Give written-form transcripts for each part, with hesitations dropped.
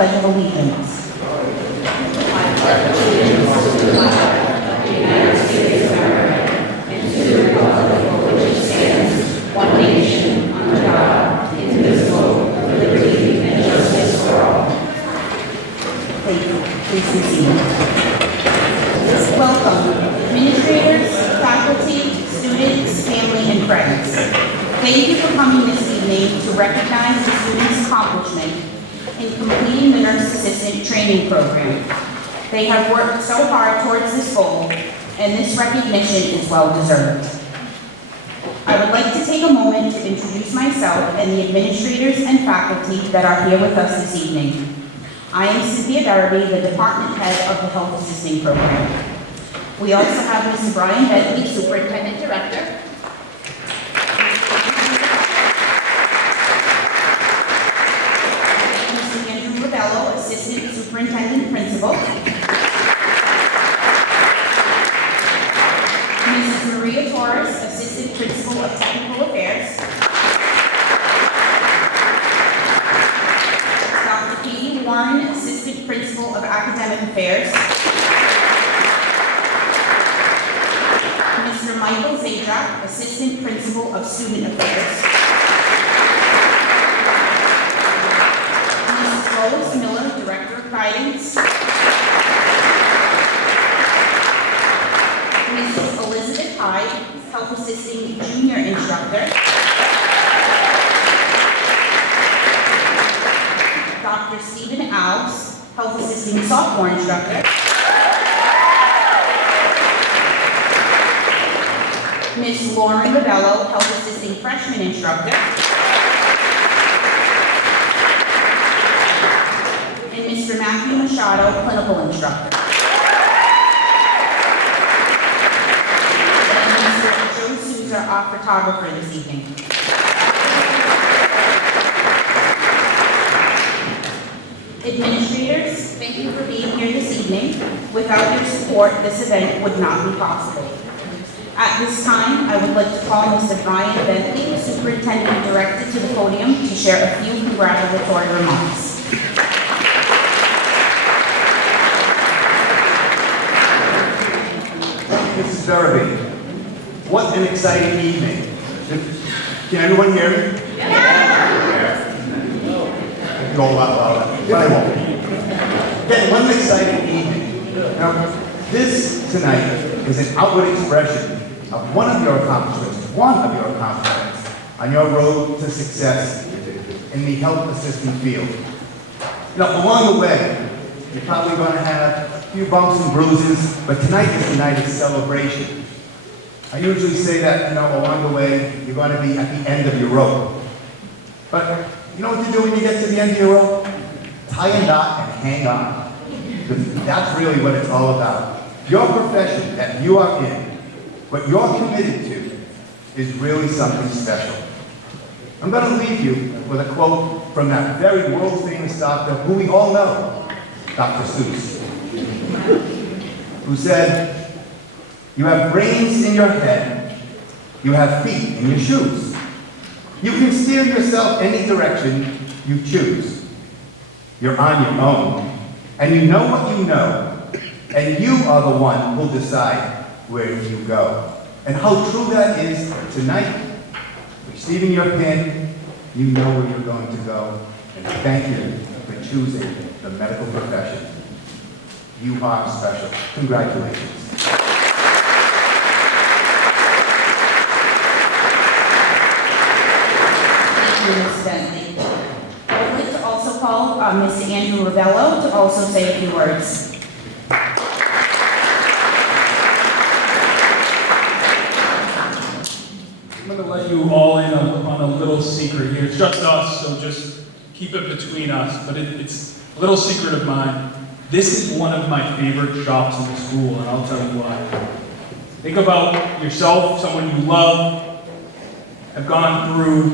Pledge of Allegiance. Please be seated. Welcome, administrators, faculty, students, family, and friends. Thank you for coming this evening to recognize the students' accomplishment in completing the nurse assistant training program. They have worked so hard towards this goal, and this recognition is well deserved. I would like to take a moment to introduce myself and the administrators and faculty that are here with us this evening. I am Cynthia, the department head of the Health Assisting Program. We also have Mr. Brian Bentley, Superintendent Director. Mr. Andrew Ravello, Assistant Superintendent Principal. Mrs. Maria Torres, Assistant Principal of Technical Affairs. Warren, Assistant Principal of Academic Affairs. Mr. Michael Zajac, Assistant Principal of Student Affairs. Mrs. Lois Miller, Director of Guidance. Mrs. Elizabeth Hyde, Health Assisting Junior Instructor. Dr. Stephen Alves, Health Assisting Sophomore Instructor. Ms. Lauren Ravello, Health Assisting Freshman Instructor. And Mr. Matthew Machado, Clinical Instructor. And Mr. Joe Souza, our photographer this evening. Administrators, thank you for being here this evening. Without your support, this event would not be possible. At this time, I would like to call Mr. Brian Bentley, Superintendent Director, to the podium to share a few congratulatory remarks. Mrs. Berube, what an exciting evening. Can everyone hear me? Go a lot louder, but I won't. Again, what an exciting evening. Now, this tonight is an outward expression of one of your accomplishments on your road to success in the health assisting field. Now, along the way, you're probably going to have a few bumps and bruises, but tonight is the night of celebration. I usually say that, along the way, you're going to be at the end of your rope. But you know what to do when you get to the end of your rope? Tie a knot and hang on. That's really what it's all about. Your profession that you are in, what you're committed to, is really something special. I'm going to leave you with a quote from that very world-famous doctor who we all know, Dr. Seuss, who said, "You have brains in your head, you have feet in your shoes. You can steer yourself any direction you choose. You're on your own, and you know what you know, and you are the one who'll decide where you go." And how true that is tonight. Receiving your pin, you know where you're going to go. And thank you for choosing the medical profession. You are special. Congratulations. Ms. Bentley. I would like to also call Mr. Andrew Ravello to also say a few words. I'm going to let you all in on a little secret here. It's just us, so just keep it between us, but it's a little secret of mine. This is one of my favorite shops in the school, and I'll tell you why. Think about yourself, someone you love, have gone through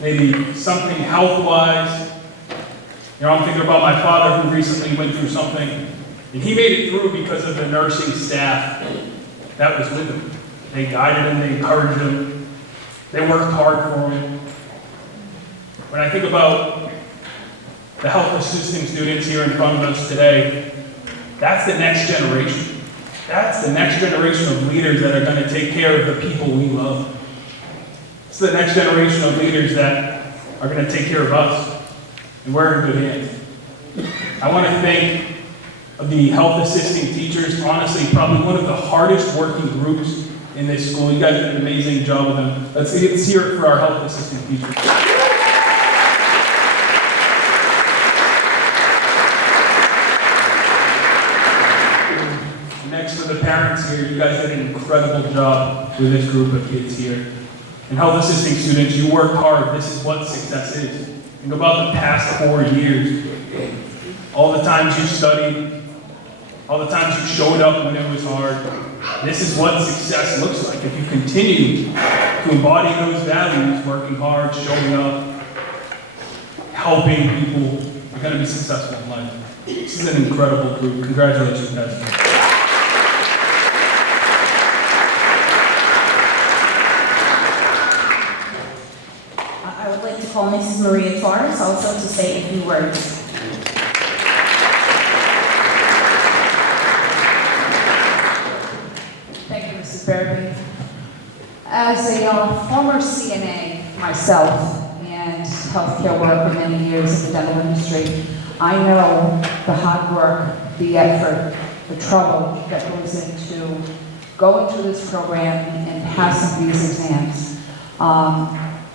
maybe something health-wise. I'm thinking about my father who recently went through something, and he made it through because of the nursing staff that was with him. They guided him, they encouraged him, they worked hard for him. When I think about the health assisting students here in front of us today, that's the next generation. That's the next generation of leaders that are going to take care of the people we love. It's the next generation of leaders that are going to take care of us, and we're in good hands. I want to thank the health assisting teachers. Honestly, probably one of the hardest working groups in this school. You guys did an amazing job with them. Let's hear it for our health assisting teachers. Next, for the parents here, you guys did an incredible job with this group of kids here. And health assisting students, you worked hard. This is what success is. Think about the past 4 years. All the times you studied, all the times you showed up when it was hard. This is what success looks like. If you continue to embody those values, working hard, showing up, helping people, you're going to be successful in life. This is an incredible group. Congratulations, guys. I would like to call Mrs. Maria Torres also to say a few words. Thank you, Mrs. Berube. As a former CNA myself and healthcare worker many years in the dental industry, I know the hard work, the effort, the trouble that goes into going through this program and passing these exams.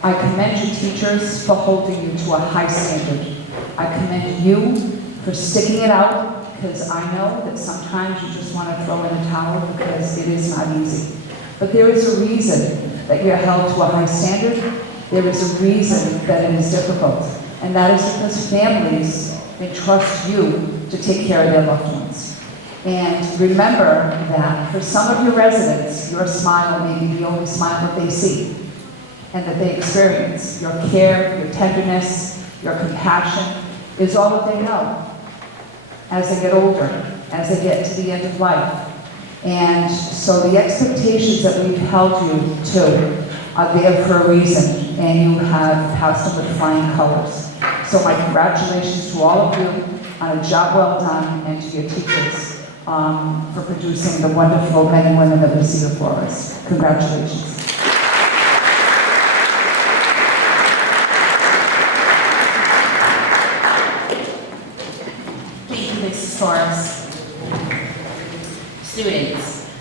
I commend you teachers for holding you to a high standard. I commend you for sticking it out, because I know that sometimes you just want to throw in a towel because it is not easy. But there is a reason that you're held to a high standard. There is a reason that it is difficult. And that is because families, they trust you to take care of their loved ones. And remember that for some of your residents, your smile may be the only smile that they see and that they experience. Your care, your tenderness, your compassion is all that they know as they get older, as they get to the end of life. And so the expectations that we've held you to are there for a reason, and you have passed them with flying colors. So my congratulations to all of you on a job well done, and to your teachers for producing the wonderful men and women that we see before us. Congratulations. Torres. Students,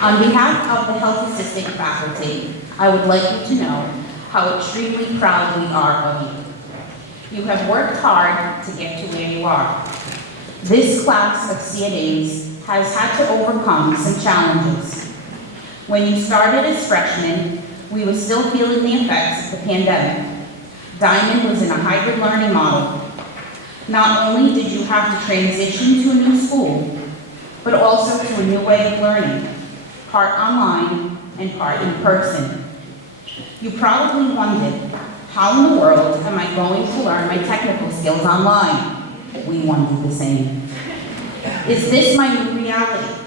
on behalf of the health assisting faculty, I would like you to know how extremely proud we are of you. You have worked hard to get to where you are. This class of CNAs has had to overcome some challenges. When you started as freshmen, we were still feeling the effects of the pandemic. Diman was in a hybrid learning model. Not only did you have to transition to a new school, but also to a new way of learning, part online and part in person. You probably wondered, how in the world am I going to learn my technical skills online? We wondered the same. Is this my new reality?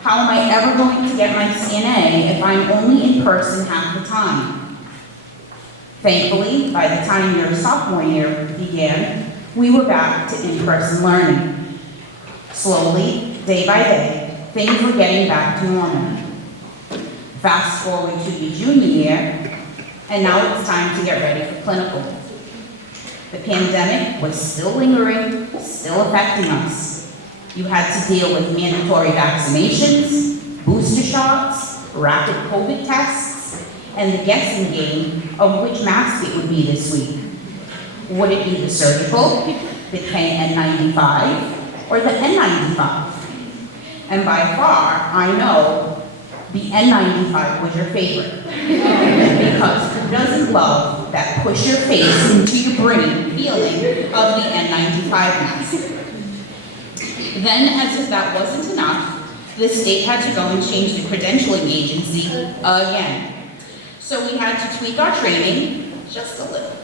How am I ever going to get my CNA if I'm only in person half the time? Thankfully, by the time your sophomore year began, we were back to in-person learning. Slowly, day by day, things were getting back to normal. Fast forward to your junior year, and now it's time to get ready for clinical. The pandemic was still lingering, still affecting us. You had to deal with mandatory vaccinations, booster shots, rapid COVID tests, and the guessing game of which mask it would be this week. Would it be the surgical, the KN95, or the N95? And by far, I know the N95 was your favorite. Because who doesn't love that push your face into your brain feeling of the N95 mask? Then, as if that wasn't enough, the state had to go and change the credentialing agency again. So we had to tweak our training just a little.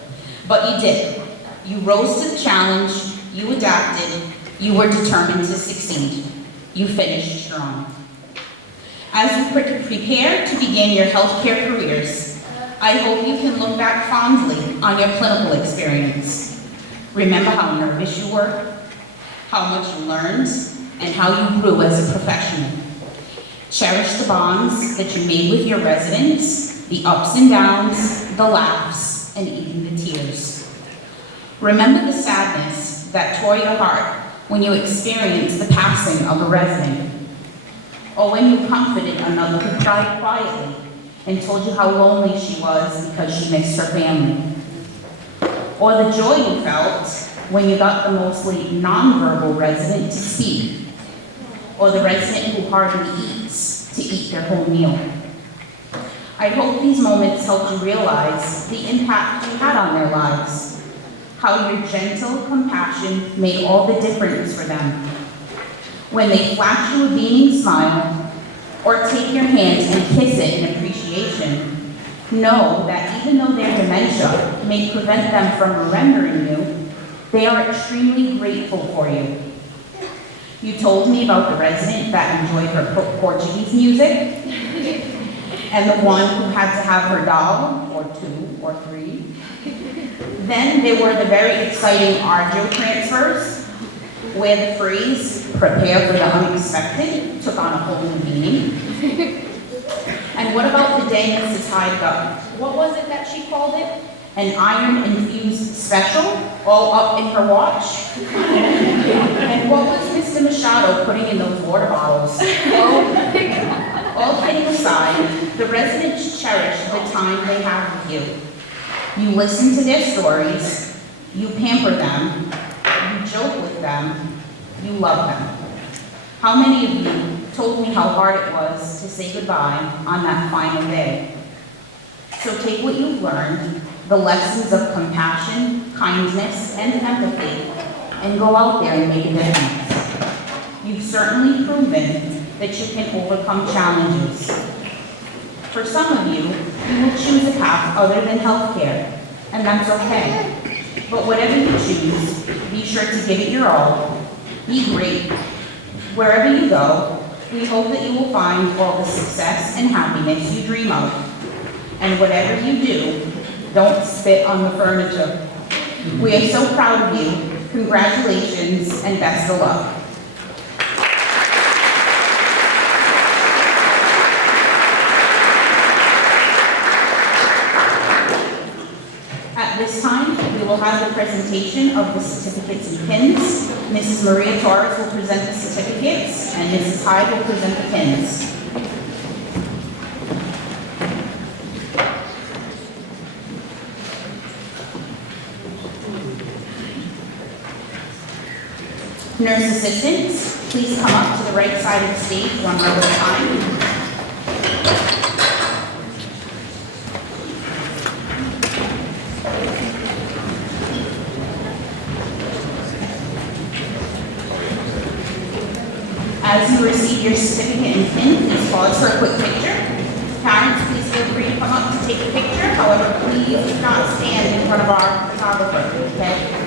But you did. You rose to the challenge, you adapted, you were determined to succeed. You finished strong. As you prepare to begin your healthcare careers, I hope you can look back fondly on your clinical experience. Remember how nervous you were, how much you learned, and how you grew as a professional. Cherish the bonds that you made with your residents, the ups and downs, the laughs, and even the tears. Remember the sadness that tore your heart when you experienced the passing of a resident, or when you comforted another who cried quietly and told you how lonely she was because she missed her family. Or the joy you felt when you got the mostly nonverbal resident to speak, or the resident who hardly eats to eat their whole meal. I hope these moments helped you realize the impact you had on their lives, how your gentle compassion made all the difference for them. When they flash you a beaming smile, or take your hand and kiss it in appreciation, know that even though their dementia may prevent them from remembering you, they are extremely grateful for you. You told me about the resident that enjoyed her Portuguese music, and the one who had to have her doll, or 2 or 3. Then there were the very exciting RJO transfers, where the phrase, "prepare for the unexpected," took on a whole new meaning. And what about the day Mrs. Hyde got, what was it that she called it? An iron-infused special, all up in her watch? And what was Mr. Machado putting in those water bottles? All kidding aside, the residents cherish the time they have with you. You listen to their stories, you pamper them, you joke with them, you love them. How many of you told me how hard it was to say goodbye on that final day? So take what you've learned, the lessons of compassion, kindness, and empathy, and go out there and make a difference. You've certainly proven that you can overcome challenges. For some of you, you will choose a path other than healthcare, and that's okay. But whatever you choose, be sure to give it your all. Be great. Wherever you go, we hope that you will find all the success and happiness you dream of. And whatever you do, don't spit on the furniture. We are so proud of you. Congratulations and best of luck. At this time, we will have the presentation of the certificates and pins. Mrs. Maria Torres will present the certificates, and Mrs. Hyde will present the pins. Nurse assistants, please come up to the right side of the stage one row at a time. As you receive your certificate and pin, please pause for a quick picture. Parents, please feel free to come up to take a picture. However, please do not stand in front of our photographer, okay?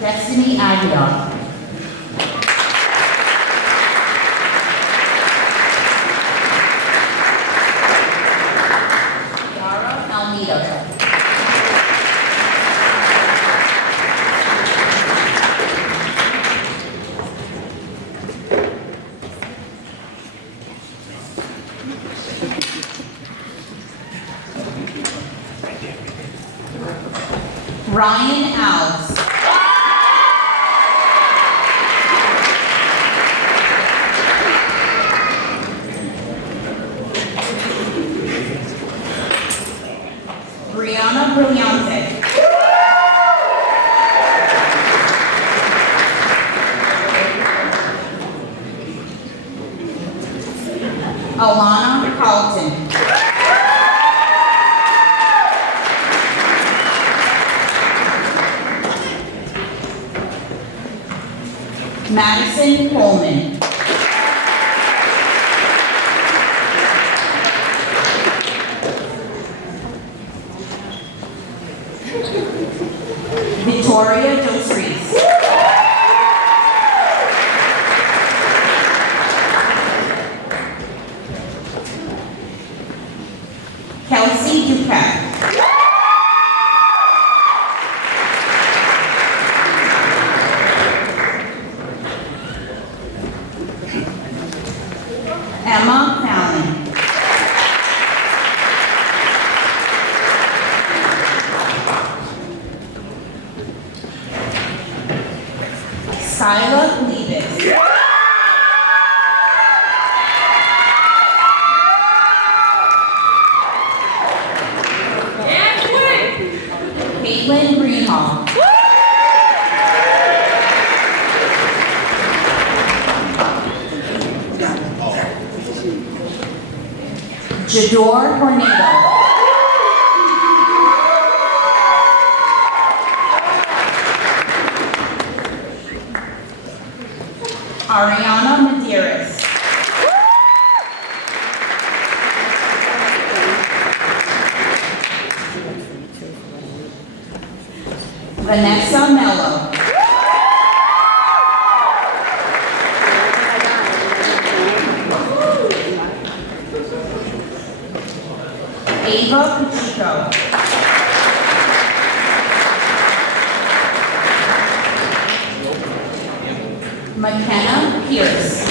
Destiny Aguilar. Ryan Alves. Brianna Brillante. Alana Carlton. Madison Coleman. Victoria Josries. Sila Levis. Caitlin Greenhall. Jador Hornado. Ariana Medeiros. Vanessa Mello. Ava Pacheco. McKenna Pierce.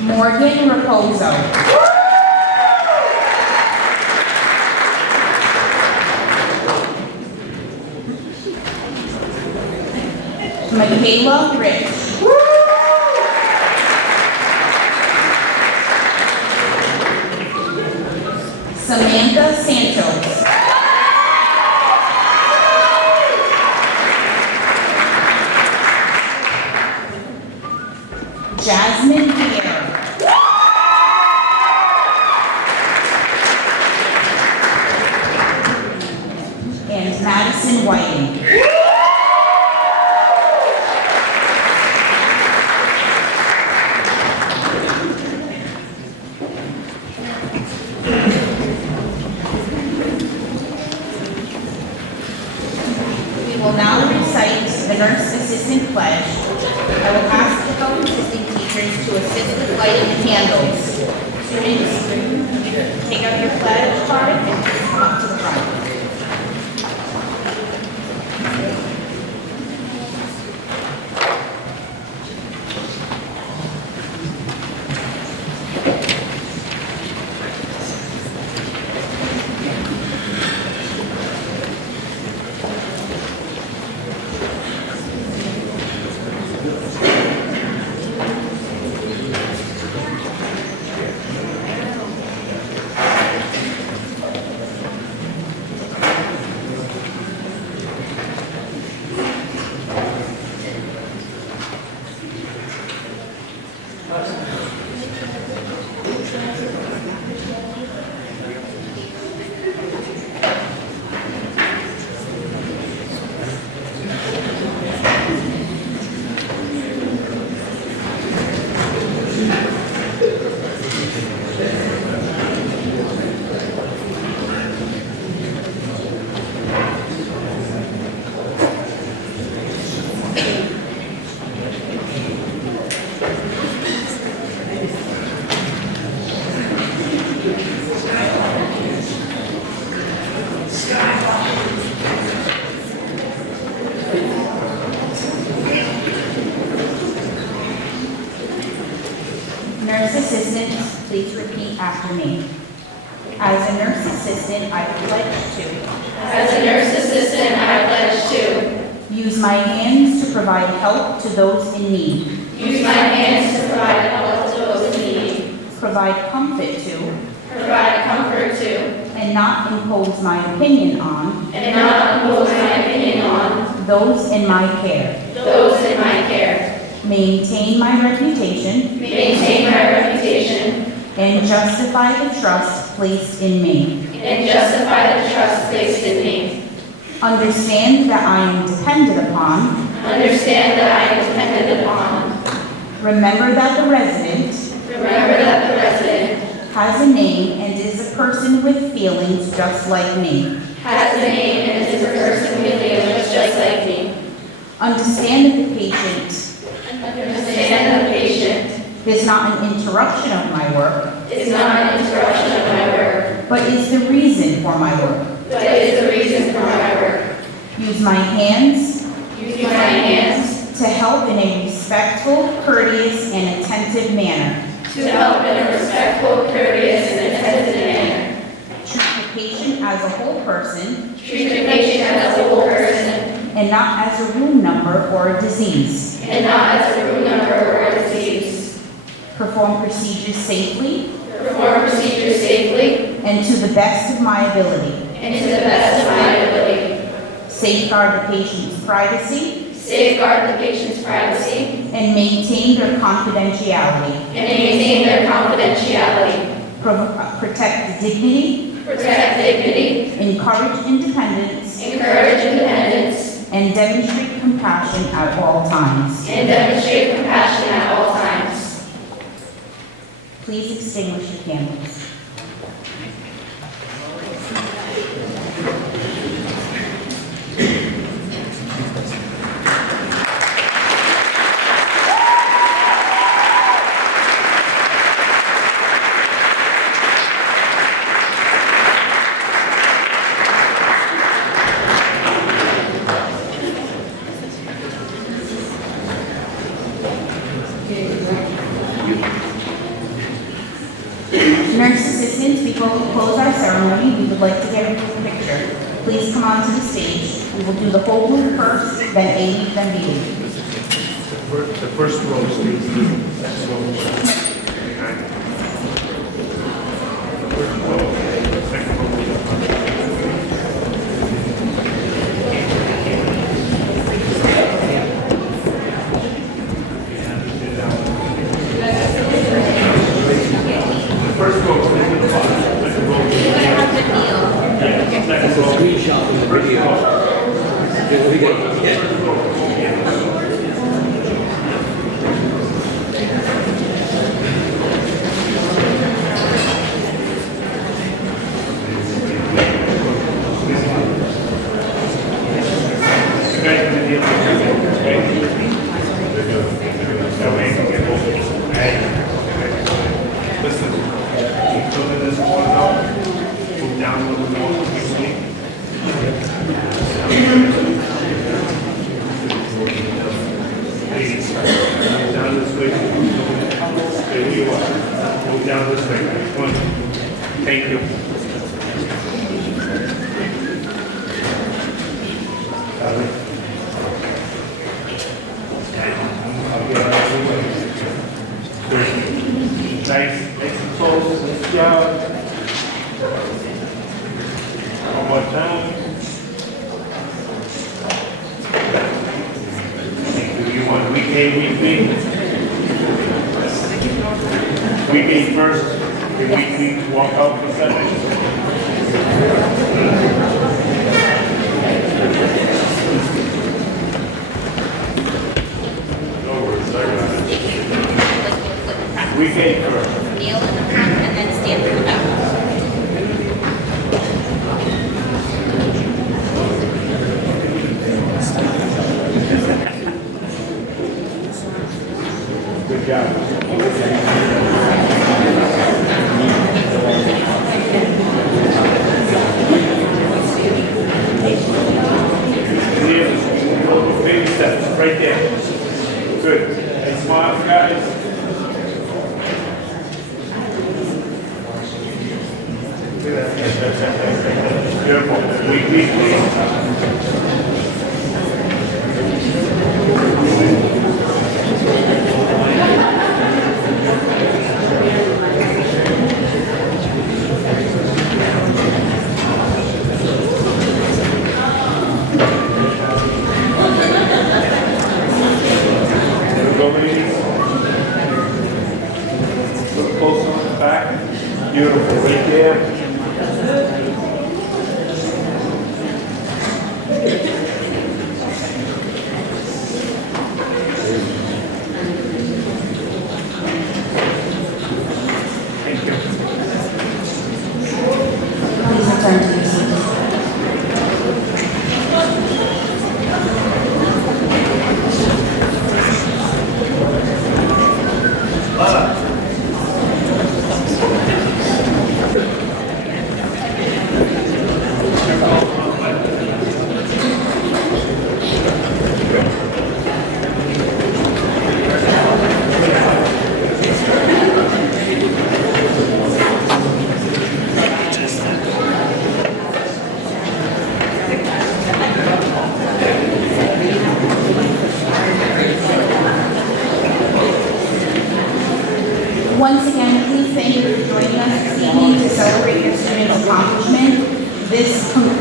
Morgan Raposo. Michaela Rich. Samantha Santos. Jasmine Pierre. And Madison Whiting. We will now recite the Nurse Assistant Pledge. I will ask the health assisting teachers to assist with lighting the candles. Students, take out your pledge card and please come up to the front. Nurse assistant, please repeat after me. As a nurse assistant, I pledge to. As a nurse assistant, I pledge to Use my hands to provide help to those in need. use my hands to provide help to those in need, Provide comfort to, provide comfort to, and not impose my opinion on, and not impose my opinion on those in my care. those in my care. Maintain my reputation Maintain my reputation and justify the trust placed in me. and justify the trust placed in me. Understand that I am dependent upon. Understand that I am dependent upon. Remember that the resident Remember that the resident has a name and is a person with feelings just like me. has a name and is a person with feelings just like me. Understand that the patient Understand that the patient is not an interruption of my work, is not an interruption of my work, but is the reason for my work. but is the reason for my work. Use my hands Use my hands to help in a respectful, courteous, and attentive manner. to help in a respectful, courteous, and attentive manner. Treat the a whole person treat the patient as a whole person, and not as a room number or a disease. and not as a room number or a disease. Perform procedures safely Perform procedures safely and to the best of my ability. and to the best of my ability. Safeguard the patient's privacy Safeguard the patient's privacy and maintain their confidentiality. and maintain their confidentiality. Protect dignity, Protect dignity, encourage independence, encourage independence, and demonstrate compassion at all times. and demonstrate compassion at all times. Please extinguish your candles. Nurse assistants, before we close our ceremony, we would like to get a group picture. Please come onto the stage. We will do the whole group first, then A, then B. The first row is the next row behind. The first row, second row is up. The first row is in the bottom, second row is in the yeah, second row. Screenshot from the video. We got, yeah. Listen, keep filling this one out, move down a little more, please. Down this way. There you are. Move down this way. Come on. Thank you. Nice, nice and close, nice job. One more time. Do you want week A, week B? Week A first, and week B walk out for second. No worries, I got it. Week A first. Kneel in the front and then stand in the back. Good job. Baby steps, right there. Good. And smile, guys. Beautiful. Week, please. Go, ladies. Look close on the back. Beautiful. Right there. Thank you. Please return to your seats.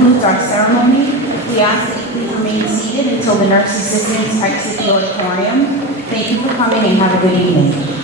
concludes our ceremony. We ask that you please remain seated until the nurse assistants exit the auditorium. Thank you for coming and have a good evening.